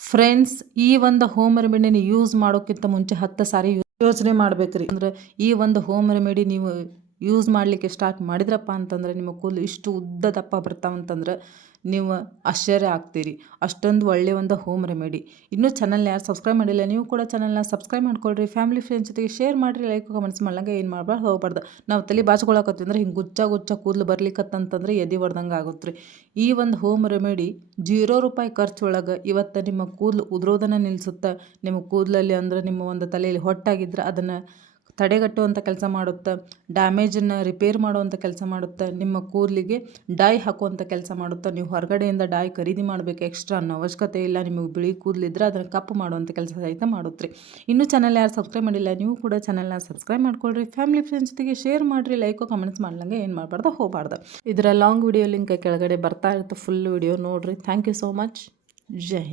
Friends ಈ ಒಂದು home ರೆಮಿಡಿನ use ಮಾಡೋಕ್ಕಿಂತ ಮುಂಚೆ ಹತ್ತು ಸಾರಿ ಯೋಚನೆ ಮಾಡ್ಬೇಕ್ರಿ. ಅಂದ್ರೆ ಈ ಒಂದು ಹೋಮ್ ರೆಮಿಡಿ ನೀವು ಯೂಸ್ ಮಾಡಲಿಕ್ಕೆ ಸ್ಟಾರ್ಟ್ ಮಾಡಿದ್ರಪ್ಪ ಅಂತಂದ್ರೆ ನಿಮ್ಮ ಕೂದಲು ಇಷ್ಟು ಉದ್ದ ದಪ್ಪ ಬರ್ತಾವಂತಂದ್ರೆ ನೀವು ಆಶ್ಚರ್ಯ ಆಗ್ತೀರಿ. ಅಷ್ಟೊಂದು ಒಳ್ಳೆಯ ಒಂದು ಹೋಮ್ ರೆಮಿಡಿ ಇನ್ನೂ ಚಾನಲ್ನ ಯಾರು ಸಬ್ಸ್ಕ್ರೈಬ್ ಮಾಡಿಲ್ಲ, ನೀವು ಕೂಡ ಚಾನಲ್ನ ಸಬ್ಸ್ಕ್ರೈಬ್ ಮಾಡ್ಕೊಳ್ರಿ. ಫ್ಯಾಮಿಲಿ ಫ್ರೆಂಡ್ಸ್ ಜೊತೆಗೆ ಶೇರ್ ಮಾಡಿರಿ ಲೈಕ್ ಕಮೆಂಟ್ಸ್ ಮಾಡ್ಲಂಗೆ ಏನು ಮಾಡಬಾರ್ದು, ಹೋಗ್ಬಾರ್ದು. ನಾವು ತಲೆ ಬಾಚ್ಕೊಳಕತ್ತೀವಿ ಅಂದ್ರೆ ಹಿಂಗೆ ಗುಚ್ಚ ಗುಚ್ಚ ಕೂದಲು ಬರ್ಲಿಕ್ಕತ್ತಂತಂದ್ರೆ ಎದೆ ಹೊಡ್ದಂಗೆ ಆಗುತ್ತೆ ಈ ಒಂದು ಹೋಮ್ ರೆಮಿಡಿ ಜೀರೋ ರೂಪಾಯಿ ಖರ್ಚು ಒಳಗೆ ಇವತ್ತು ನಿಮ್ಮ ಕೂದಲು ಉದುರೋದನ್ನು ನಿಲ್ಲಿಸುತ್ತೆ ನಿಮ್ಮ ಕೂದಲಲ್ಲಿ ಅಂದ್ರೆ ನಿಮ್ಮ ಒಂದು ತಲೆಯಲ್ಲಿ ಹೊಟ್ಟಾಗಿದ್ದರೆ ಅದನ್ನು ತಡೆಗಟ್ಟುವಂಥ ಕೆಲಸ ಮಾಡುತ್ತೆ, ಡ್ಯಾಮೇಜನ್ನು ರಿಪೇರ್ ಮಾಡುವಂಥ ಕೆಲಸ ಮಾಡುತ್ತೆ, ನಿಮ್ಮ ಕೂದಲಿಗೆ ಡೈ ಹಾಕುವಂಥ ಕೆಲಸ ಮಾಡುತ್ತೆ, ನೀವು ಹೊರಗಡೆಯಿಂದ ಡೈ ಖರೀದಿ ಮಾಡಬೇಕು ಎಕ್ಸ್ಟ್ರಾ ಅನ್ನೋ ಅವಶ್ಯಕತೆ ಇಲ್ಲ, ನಿಮಗೆ ಬಿಳಿ ಕೂದಲಿದ್ರೆ ಅದನ್ನು ಕಪ್ಪು ಮಾಡುವಂಥ ಕೆಲಸ ಸಹಿತ ಮಾಡುತ್ತೆ ಇನ್ನೂ ಚಾನಲ್ ಯಾರು ಸಬ್ಸ್ಕ್ರೈಬ್ ಮಾಡಿಲ್ಲ, ನೀವು ಕೂಡ ಚಾನಲ್ನ ಸಬ್ಸ್ಕ್ರೈಬ್ ಮಾಡ್ಕೊಳ್ರಿ. ಫ್ಯಾಮಿಲಿ ಫ್ರೆಂಡ್ಸ್ ಜೊತೆಗೆ ಶೇರ್ ಮಾಡಿರಿ ಲೈಕು ಕಮೆಂಟ್ಸ್ ಮಾಡ್ಲಂಗೆ ಏನು ಮಾಡಬಾರ್ದು, ಹೋಗಬಾರ್ದು. ಇದರ ಲಾಂಗ್ ವಿಡಿಯೋ ಲಿಂಕ್ ಕೆಳಗಡೆ ಬರ್ತಾ ಇರುತ್ತೆ ಫುಲ್ ವಿಡಿಯೋ ನೋಡಿರಿ. Thank you so much Jai